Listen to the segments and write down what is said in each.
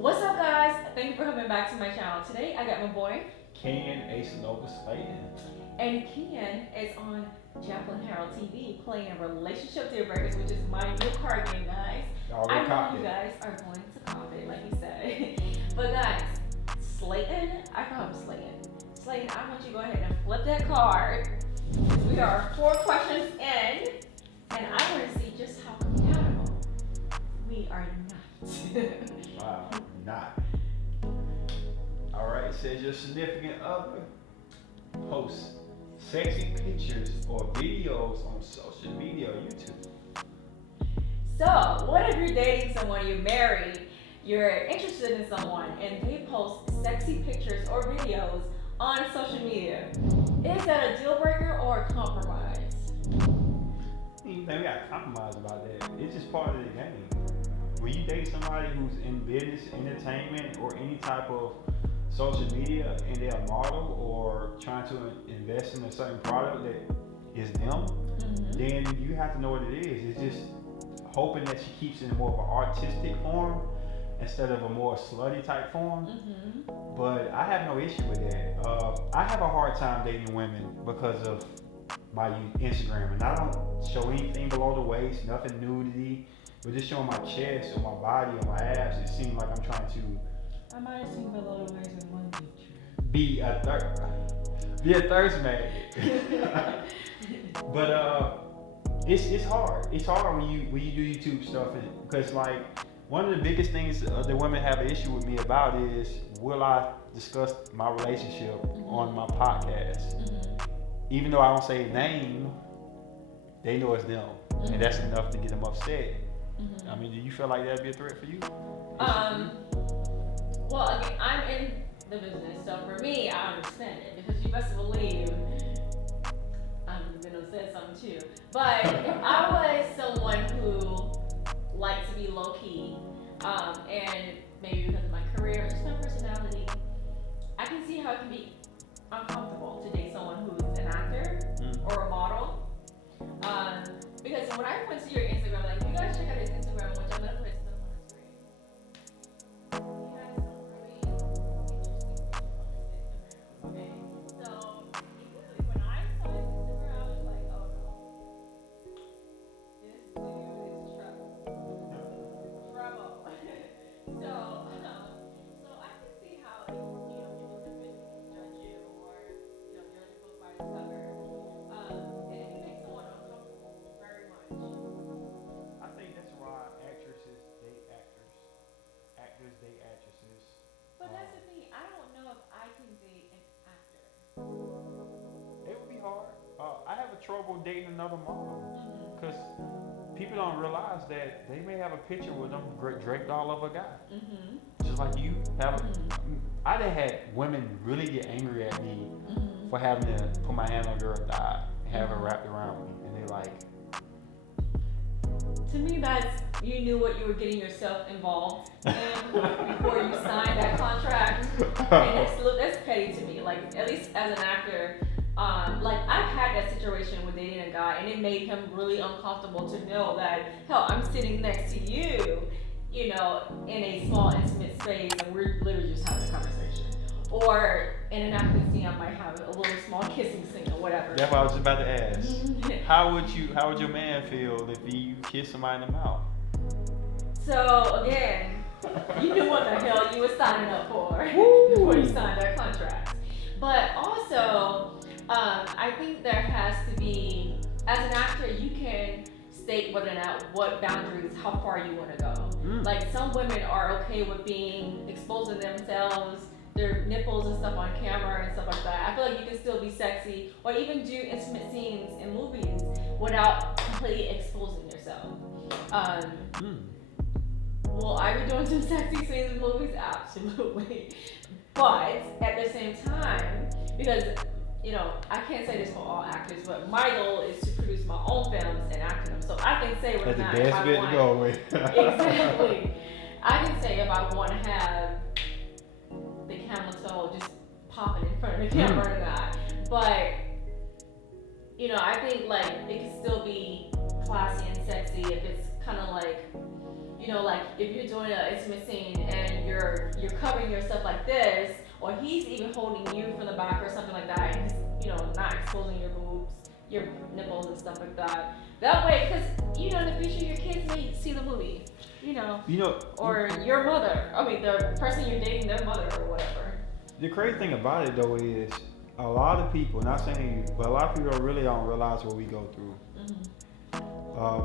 What's up, guys? Thank you for coming back to my channel. Today, I got my boy, Ken Aceonova Slayton. and Ken is on Jacqueline Harrell TV playing Relationship Deal Breakers, which is my new card game, guys. I know you guys are going to cop it, like he said. But guys, Slayton, I call him Slayton. Slayton, I want you to go ahead and flip that card. We are 4 questions in, and I want to see just how compatible we are not. Wow, not. Alright, it says your significant other posts sexy pictures or videos on social media or YouTube. So, what if you're dating someone, you're married, you're interested in someone, and they post sexy pictures or videos on social media? Is that a deal breaker or a compromise? You think we gotta compromise about that? It's just part of the game. When you date somebody who's in business, entertainment, or any type of social media, and they're a model or trying to invest in a certain product that is them, then you have to know what it is. It's just hoping that she keeps it in more of an artistic form instead of a more slutty type form. But I have no issue with that. I have a hard time dating women because of my Instagram, and I don't show anything below the waist, nothing nudity, but just showing my chest or my body or my abs. It seems like I'm trying to. I might have seen below the waist in one picture. Be a thirst magnet. But it's hard. It's hard when you do YouTube stuff, because like one of the biggest things that women have an issue with me about is, will I discuss my relationship on my podcast? Even though I don't say a name, they know it's them, and that's enough to get them upset. I mean, do you feel like that'd be a threat for you? Well, again, I'm in the business, so for me, I understand it, because you best believe I'm gonna say something too. But if I was someone who liked to be low key, and maybe because of my career, just my personality, I can see how it can be uncomfortable to date someone who's an actor or a model. Because when I went to your Instagram, like, you guys check out his Instagram, which I'm gonna put stuff on the screen. He has some really interesting pictures on his Instagram. Okay, so immediately when I saw his Instagram, I was like, oh no, this dude is trouble. Trouble. So I can see how, people in the business can judge you, or judge a book by its cover. And it can make someone uncomfortable very much. I think that's why actresses date actors, actors date actresses. But that's the thing. I don't know if I can date an actor. It would be hard. I have a trouble dating another model, because people don't realize that they may have a picture with them draped all over a guy. Just like you have. I done had women really get angry at me for having to put my hand on a girl's thigh and have her wrapped around me, and they like. To me, that's, you knew what you were getting yourself involved in before you signed that contract, and that's petty to me. Like, at least as an actor, like, I've had that situation with dating a guy, and it made him really uncomfortable to know that, hell, I'm sitting next to you, in a small intimate space, and we're literally just having a conversation. Or in an acting scene, I might have a little small kissing scene or whatever. That's what I was just about to ask. How would your man feel if you kiss somebody in the mouth? So again, you knew what the hell you were signing up for before you signed that contract. But also, I think there has to be, as an actor, you can state what boundaries, how far you want to go. Like, some women are okay with exposing themselves, their nipples and stuff on camera and stuff like that. I feel like you can still be sexy, or even do intimate scenes in movies without completely exposing yourself. Will I be doing some sexy scenes in movies? Absolutely. But at the same time, because I can't say this for all actors, but my goal is to produce my own films and act in them. So I can say what That's the best bit to go with. Exactly. I can say if I want to have the camel toe just popping in front of the camera or not. But I think, like, it can still be classy and sexy if it's kind of like, like, if you're doing an intimate scene and you're covering yourself like this, or he's even holding you from the back or something like that, and he's, not exposing your boobs, your nipples and stuff like that. That way, because, in the future, your kids may see the movie, or your mother. I mean, the person you're dating, their mother or whatever. The crazy thing about it, though, is a lot of people, not saying you, but a lot of people really don't realize what we go through.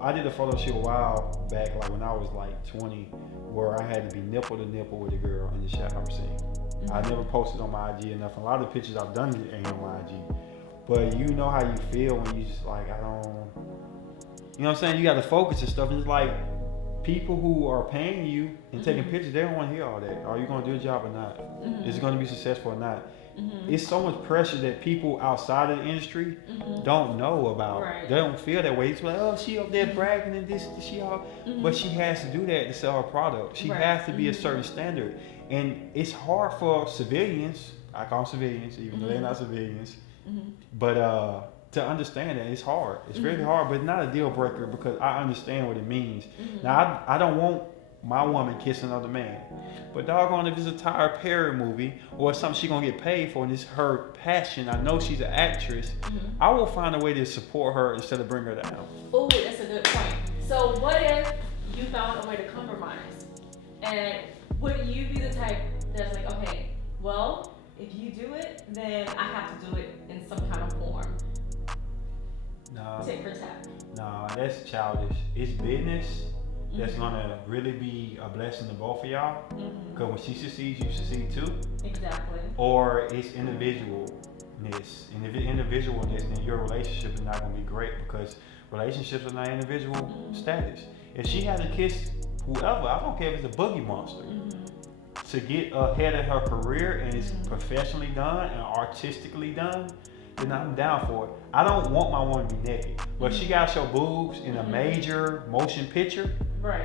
I did a photo shoot a while back, like when I was like 20, where I had to be nipple to nipple with a girl in the shower scene. I never posted on my IG enough. A lot of the pictures I've done ain't on my IG. But you know how you feel when you just like, I don't, you know what I'm saying? You got to focus and stuff. And it's like people who are paying you and taking pictures, they don't want to hear all that. Are you going to do a job or not? Is it going to be successful or not? It's so much pressure that people outside of the industry don't know about. Right. They don't feel that way. It's like, oh, she up there bragging and this, she all. But she has to do that to sell her product. She has to be a certain standard. And it's hard for civilians, I call them civilians, even though they're not civilians, but to understand that it's hard. It's really hard, but it's not a deal breaker because I understand what it means. Now, I don't want my woman kissing another man. But doggone, if it's a Tyler Perry movie or something she's gonna get paid for and it's her passion, I know she's an actress, I will find a way to support her instead of bring her down. Oh, that's a good point. So what if you found a way to compromise? And would you be the type that's like, okay, well, if you do it, then I have to do it in some kind of form. Nah, Tit for tat. nah, that's childish. It's business. That's gonna really be a blessing to both of y'all. Because when she succeeds, you succeed too. Exactly. Or it's individualness. And if it's individualness, then your relationship is not gonna be great because relationships are not individual status. If she has to kiss whoever, I don't care if it's a boogie monster, to get ahead of her career and it's professionally done and artistically done, then I'm down for it. I don't want my woman to be naked. But if she got to show boobs in a major motion picture,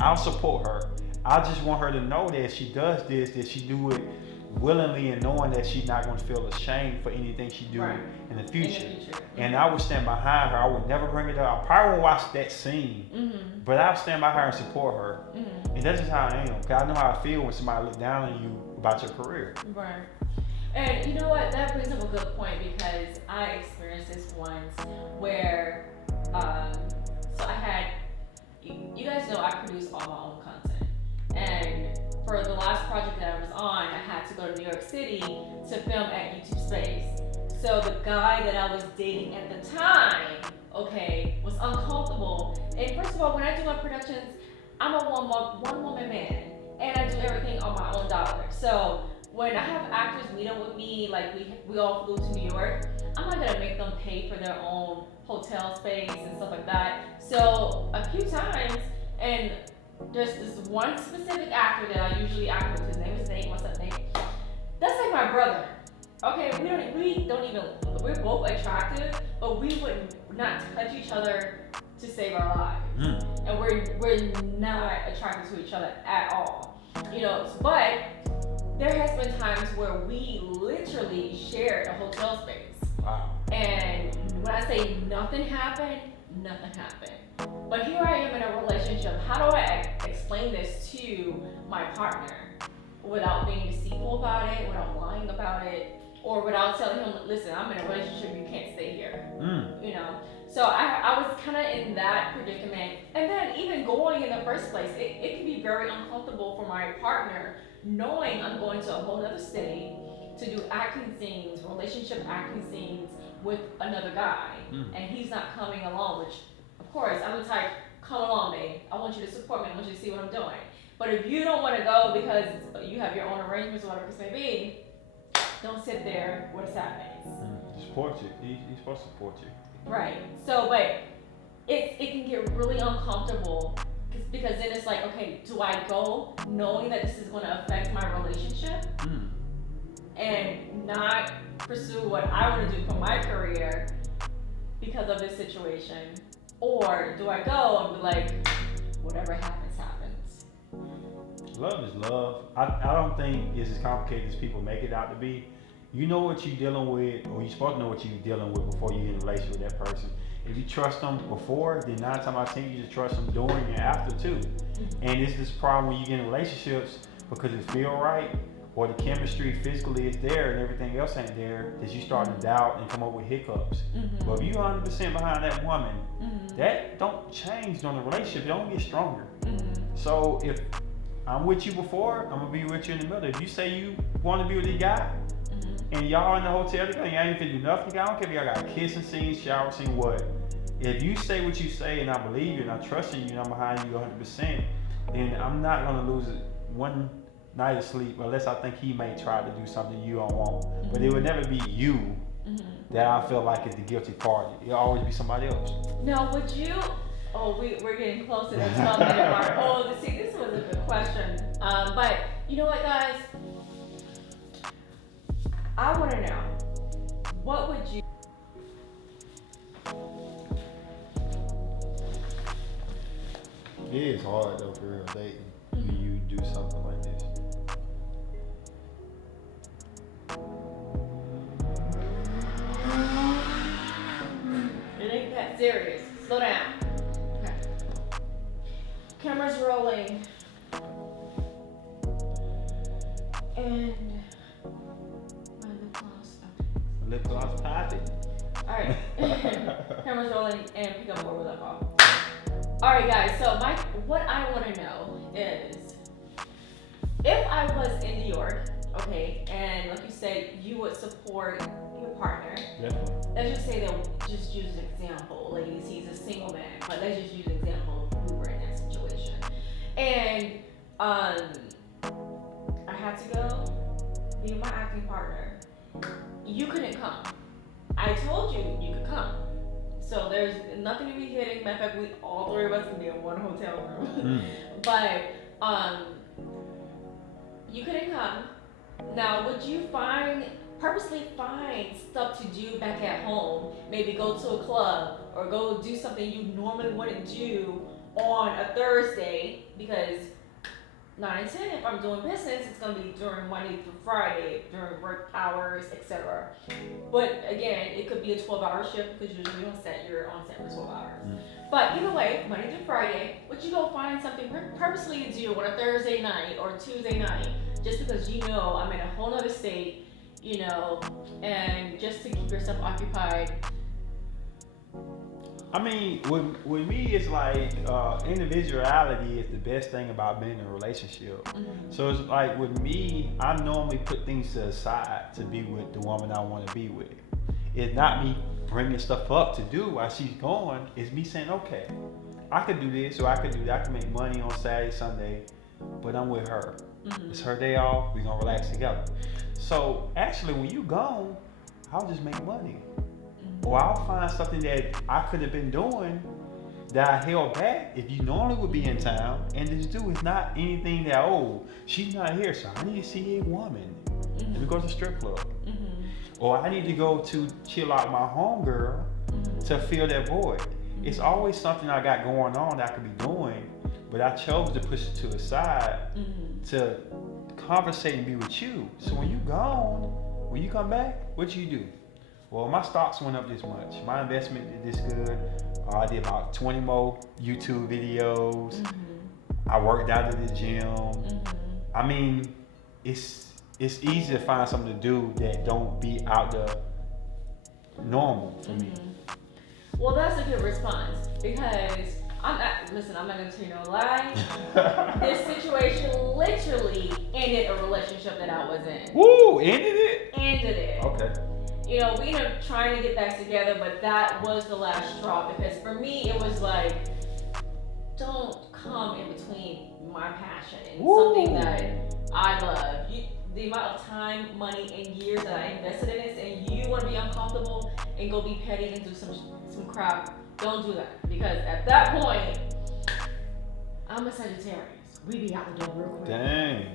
I'll support her. I just want her to know that if she does this, that she do it willingly and knowing that she's not going to feel ashamed for anything she do in the future. And I would stand behind her. I would never bring it up. I probably won't watch that scene, but I'll stand by her and support her. And that's just how I am. Because I know how I feel when somebody look down on you about your career. Right. And you know what? That brings up a good point because I experienced this once where, so I had, you guys know I produce all my own content. And for the last project that I was on, I had to go to New York City to film at YouTube Space. So the guy that I was dating at the time, was uncomfortable. And first of all, when I do my productions, I'm a one woman man, and I do everything on my own dollar. So when I have actors meet up with me, like we all flew to New York, I'm not gonna make them pay for their own hotel space and stuff like that. So a few times, and there's this one specific actor that I usually act with. His name is Nate. What's up, Nate? That's like my brother. Okay, we don't even. We're both attractive, but we would not touch each other to save our lives, and we're not attracted to each other at all. But there has been times where we literally shared a hotel space. Wow. And when I say nothing happened, nothing happened. But here I am in a relationship. How do I explain this to my partner without being deceitful about it, without lying about it, or without telling him, listen, I'm in a relationship, you can't stay here. So I was kind of in that predicament. And then even going in the first place, it can be very uncomfortable for my partner knowing I'm going to a whole other state to do acting scenes, relationship acting scenes with another guy, and he's not coming along, which, of course, I'm the type, come along, babe. I want you to support me. I want you to see what I'm doing. But if you don't want to go because you have your own arrangements or whatever it may be, don't sit there with a sad face. Support you. He's supposed to support you. Right. So, but it can get really uncomfortable because then it's like, okay, do I go knowing that this is going to affect my relationship and not pursue what I want to do for my career because of this situation? Or do I go and be like, whatever happens, happens? Love is love. I don't think it's as complicated as people make it out to be. You know what you're dealing with, or you're supposed to know what you're dealing with before you get in a relationship with that person. If you trust them before, then 9 times out of 10 you just trust them during and after too. And it's this problem when you get in relationships because it feel right, or the chemistry physically is there and everything else ain't there, that you start to doubt and come up with hiccups. But if you 100% behind that woman, that don't change on the relationship. It don't get stronger. So if I'm with you before, I'm gonna be with you in the middle. If you say you want to be with the guy, and y'all in the hotel together, y'all ain't finna do nothing. I don't care if y'all got a kissing scene, shower scene, what. If you say what you say and I believe you and I trust in you and I'm behind you 100%, then I'm not gonna lose one night of sleep unless I think he may try to do something you don't want. But it would never be you that I feel like is the guilty party. It'll always be somebody else. Now, would you? Oh, we're getting close to the 12-minute mark. Oh, see, this was a good question. But you know what, guys? I want to know, what would you? It is hard though for real dating when you do something like this. It ain't that serious. Slow down. Okay. Camera's rolling. And my lip gloss. Okay. Lip gloss popping. Alright. Camera's rolling and pick up where we left off. Alright guys, so what I want to know is, if I was in New York, okay, and like you said, you would support your partner. Definitely. Let's just say that, just use an example, ladies, he's a single man, but let's just use an example of who were in that situation. And I had to go be with my acting partner. You couldn't come. I told you you could come. So there's nothing to be hidden. Matter of fact, we all three of us can be in one hotel room. But you couldn't come. Now, would you purposely find stuff to do back at home? Maybe go to a club or go do something you normally wouldn't do on a Thursday, because 9 and 10, if I'm doing business, it's gonna be during Monday through Friday, during work hours, etc. But again, it could be a 12-hour shift because usually you're on set for 12 hours. But either way, Monday through Friday, would you go find something purposely to do on a Thursday night or Tuesday night, just because you know I'm in a whole other state, you know, and just to keep yourself occupied? I mean, with me, it's like individuality is the best thing about being in a relationship. So it's like with me, I normally put things to the side to be with the woman I want to be with. It's not me bringing stuff up to do while she's gone. It's me saying, okay, I could do this or I could do that. I can make money on Saturday, Sunday, but I'm with her. It's her day off. We're gonna relax together. So actually, when you gone, I'll just make money. Or I'll find something that I could have been doing that I held back if you normally would be in town. And this dude is not anything that, oh, she's not here, so I need to see a woman. Let me go to the strip club. Or I need to go to chill out my homegirl to fill that void. It's always something I got going on that I could be doing, but I chose to push it to the side to conversate and be with you. So when you gone, when you come back, what you do? Well, my stocks went up this much. My investment did this good. I did about 20 more YouTube videos. I worked out at the gym. I mean, it's easy to find something to do that don't be out the normal for me. Well, that's a good response, because I'm not gonna tell you no lie. This situation literally ended a relationship that I was in. Woo, ended it? Ended it. Okay. You know, we ended up trying to get back together, but that was the last straw, because for me, it was like, don't come in between my passion and something that I love. The amount of time, money, and years that I invested in this, and you want to be uncomfortable and go be petty and do some crap, don't do that. Because at that point, I'm a Sagittarius. We be out the door real quick. Dang.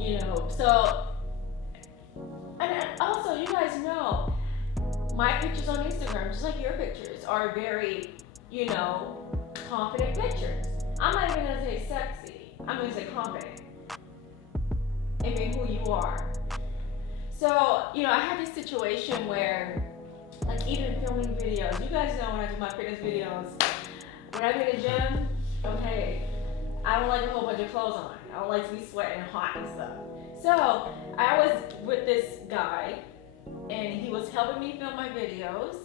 You know, so, and also, you guys know, my pictures on Instagram, just like your pictures, are very, you know, confident pictures. I'm not even gonna say sexy. I'm gonna say confident in being who you are. So, you know, I had this situation where, like, even filming videos, you guys know when I do my fitness videos, when I'm in the gym, okay, I don't like a whole bunch of clothes on. I don't like to be sweating hot and stuff. So I was with this guy, and he was helping me film my videos,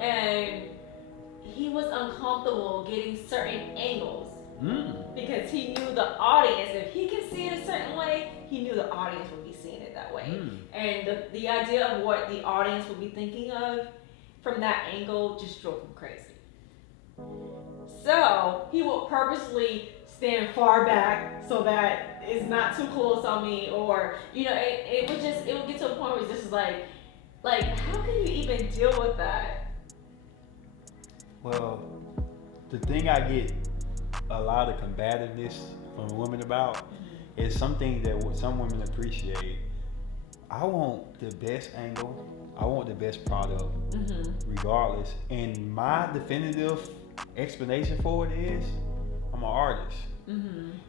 and he was uncomfortable getting certain angles because he knew the audience. If he can see it a certain way, he knew the audience would be seeing it that way. And the idea of what the audience would be thinking of from that angle just drove him crazy. So he would purposely stand far back so that it's not too close on me, or it would get to a point where it's just like how can you even deal with that? Well, the thing I get a lot of combativeness from women about is something that some women appreciate. I want the best angle. I want the best product, regardless. And my definitive explanation for it is, I'm an artist.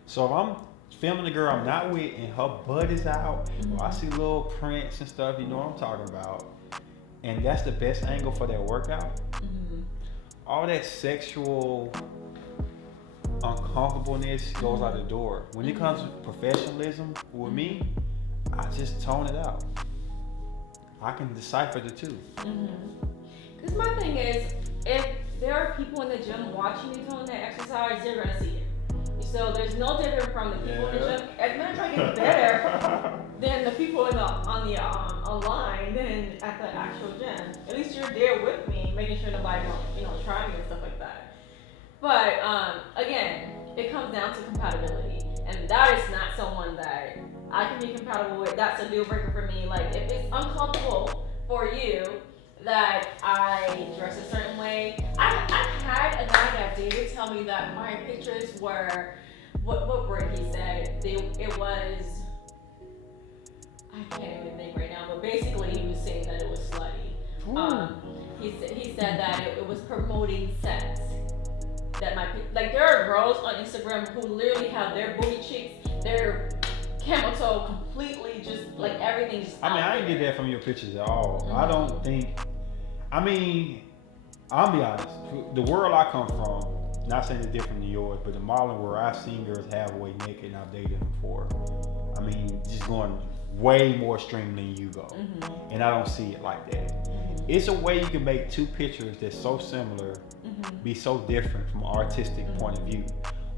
So if I'm filming a girl I'm not with and her butt is out, or I see little prints and stuff, you know what I'm talking about, and that's the best angle for that workout, all that sexual uncomfortableness goes out the door. When it comes to professionalism with me, I just tone it out. I can decipher the two. Because my thing is, if there are people in the gym watching me doing that exercise, they're gonna see it. So there's no different from the people in the gym. As a matter of fact, it's better than the people online than at the actual gym. At least you're there with me, making sure nobody don't try me and stuff like that. But again, it comes down to compatibility, and that is not someone that I can be compatible with. That's a deal breaker for me. Like, if it's uncomfortable for you that I dress a certain way, I had a guy that did tell me that my pictures were what word he said. It was, I can't even think right now, but basically he was saying that it was slutty. He said that it was promoting sex. That there are girls on Instagram who literally have their booty cheeks, their camel toe completely just like everything just I didn't get that from your pictures at all. I don't think, I'll be honest, the world I come from, not saying it's different than yours, but the modeling world, I've seen girls halfway naked and I've dated them before. Just going way more extreme than you go. And I don't see it like that. It's a way you can make two pictures that's so similar be so different from an artistic point of view.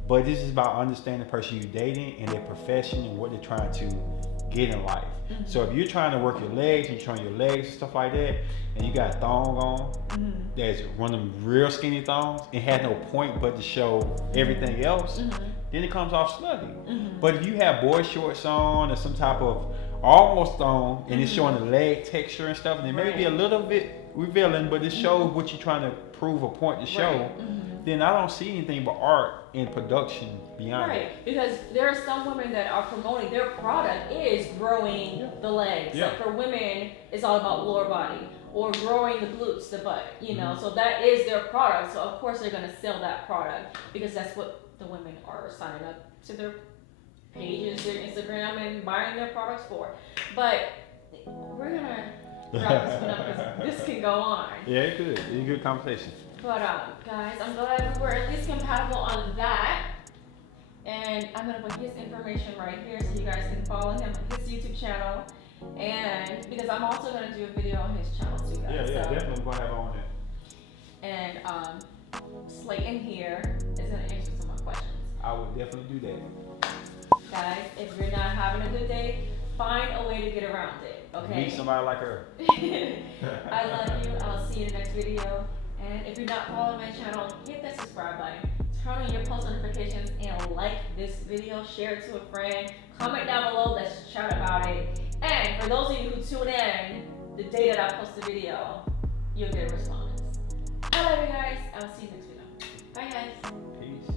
But this is about understanding the person you're dating and their profession and what they're trying to get in life. So if you're trying to work your legs and you're showing your legs and stuff like that, and you got a thong on, that's one of them real skinny thongs, and had no point but to show everything else, then it comes off slutty. But if you have boy shorts on or some type of almost thong, and it's showing the leg texture and stuff, and it may be a little bit revealing, but it shows what you're trying to prove a point to show, then I don't see anything but art and production beyond it. Because there are some women that are promoting their product is growing the legs. Like for women, it's all about lower body or growing the glutes, the butt, so that is their product. So of course they're gonna sell that product because that's what the women are signing up to their pages, their Instagram, and buying their products for. But we're gonna wrap this one up because this can go on. Yeah, it could. It's a good conversation. But guys, I'm glad we're at least compatible on that. And I'm gonna put his information right here so you guys can follow him on his YouTube channel. And because I'm also gonna do a video on his channel too, guys. Yeah, definitely gonna have on it. And Slayton here is gonna answer some more questions. I would definitely do that. Guys, if you're not having a good day, find a way to get around it. Okay. Meet somebody like her. I love you. I'll see you in the next video. And if you're not following my channel, hit that subscribe button. Turn on your post notifications and like this video. Share it to a friend. Comment down below. Let's chat about it. And for those of you who tune in the day that I post the video, you'll get a response. I love you guys. I'll see you next video. Bye guys. Peace.